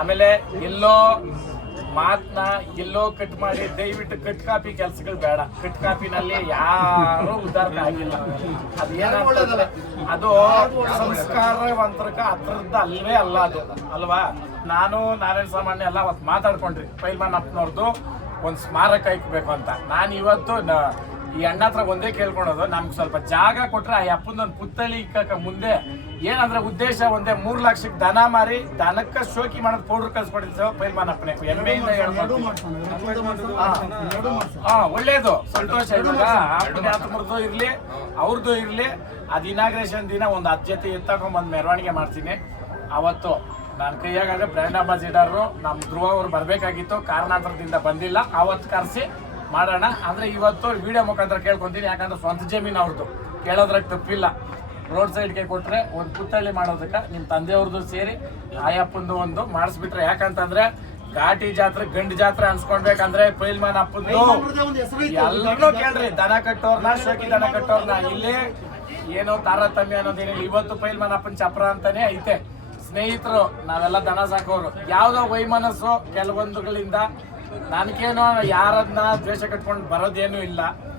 ಆಮೇಲೆ ಎಲ್ಲೋ ಮಾತನ್ನ ಎಲ್ಲೋ ಕಟ್ ಮಾಡಿ ದಯವಿಟ್ಟು ಕಟ್ ಕಾಪಿ ಕೆಲ್ಸಗಳು ಬೇಡ. ಕಟ್ ಕಾಪಿನಲ್ಲಿ ಯಾರು ಉದ್ದಾರ ಆಗಿಲ್ಲ. ಅದು ಏನಾಗ್ತದೆ, ಅದು ಸಂಸ್ಕಾರವಂತರಕ ಹತ್ರದ್ದು ಅಲ್ವೇ ಅಲ್ಲ ಅದು ಅಲ್ವಾ. ನಾನು ನಾರಾಯಣ ಸಾಮಾನ್ಯ ಎಲ್ಲ ಅವತ್ತು ಮಾತಾಡ್ಕೊಂಡ್ರಿ ಪೈಲ್ವಾನ್ ಅಪ್ಪನವ್ರದ್ದು ಒಂದು ಸ್ಮಾರಕ ಇಕ್ಬೇಕು ಅಂತ. ನಾನು ಇವತ್ತು ಈ ಅಣ್ಣ ಹತ್ರ ಒಂದೇ ಕೇಳ್ಕೊಳೋದು, ನಮ್ಗೆ ಸ್ವಲ್ಪ ಜಾಗ ಕೊಟ್ರೆ ಆ ಅಪ್ಪನೊಂದು ಪುತ್ಥಳಿ ಇಕ್ಕಕ ಮುಂದೆ ಏನಂದ್ರೆ ಉದ್ದೇಶ ಒಂದೇ 3 ಲಕ್ಷಕ್ಕೆ ದನ ಮಾರಿ ದನಕ್ಕ ಶೋಕಿ ಮಾಡೋದು ಪೌಡರ್ ಕಳ್ಸ್ಕೊಟ್ಟಿದ್ದು ಪೈಲ್ವಾನ್ ಅಪ್ಪನೇ. ಹೆಮ್ಮೆಯಿಂದ ಹೇಳ್ಬೋದು. ಒಳ್ಳೇದು, ಸಂತೋಷ. ಇವಾಗ ಅಪ್ಪನ ಇರ್ಲಿ ಅವ್ರದ್ದು ಇರ್ಲಿ, ಅದು ಇನಾಗ್ರೇಷನ್ ದಿನ ಒಂದು 10 ಜೊತೆ ಎತ್ತಕೊಂಡ್ ಮೆರವಣಿಗೆ ಮಾಡ್ತೀನಿ. ಅವತ್ತು ನನ್ನ ಕೈಯಾಗಂದ್ರೆ ಬ್ರ್ಯಾಂಡ್ ಅಂಬಾಸಿಡರು ನಮ್ಮ ಧ್ರುವ ಅವ್ರು ಬರಬೇಕಾಗಿತ್ತು, ಕಾರಣಾಂತರದಿಂದ ಬಂದಿಲ್ಲ. ಅವತ್ತು ಕರೆಸಿ ಮಾಡೋಣ. ಅಂದರೆ ಇವತ್ತು ವಿಡಿಯೋ ಮುಖಾಂತರ ಕೇಳ್ಕೊತೀನಿ, ಯಾಕಂದ್ರೆ ಸ್ವಂತ ಜಮೀನು ಅವ್ರದ್ದು, ಕೇಳೋದ್ರಾಗ ತಪ್ಪಿಲ್ಲ. ರೋಡ್ ಸೈಡ್ಗೆ ಕೊಟ್ಟರೆ ಒಂದು ಪುತ್ಥಳಿ ಮಾಡೋದಕ್ಕೆ ನಿಮ್ಮ ತಂದೆಯವ್ರದ್ದು ಸೇರಿ ಆಯಪ್ಪಂದು ಒಂದು ಮಾಡಿಸ್ಬಿಟ್ರೆ, ಯಾಕಂತಂದ್ರೆ ಘಾಟಿ ಜಾತ್ರೆ ಗಂಡು ಜಾತ್ರೆ ಅನ್ಸ್ಕೊಳ್ಬೇಕಂದ್ರೆ ಪೈಲ್ವಾನ್ ಅಪ್ಪಂದು ಎಲ್ಲರೂ ಕೇಳ್ರಿ. ದನ ಕಟ್ಟೋರ್ನ, ಶೋಕಿ ದನ ಕಟ್ಟೋರ್ನ, ಇಲ್ಲಿ ಏನೋ ತಾರತಮ್ಯ ಅನ್ನೋದೇನಿಲ್ಲ. ಇವತ್ತು ಪೈಲ್ವಾನ್ ಅಪ್ಪನ ಚಪ್ರ ಅಂತಾನೆ ಐತೆ. ಸ್ನೇಹಿತರು ನಾವೆಲ್ಲ ದನ ಸಾಕೋರು, ಯಾವ್ದೋ ವೈಮನಸ್ಸು ಕೆಲವೊಂದುಗಳಿಂದ ನನಗೇನೋ ಯಾರನ್ನ ದ್ವೇಷ ಕಟ್ಕೊಂಡು ಬರೋದೇನೂ ಇಲ್ಲ.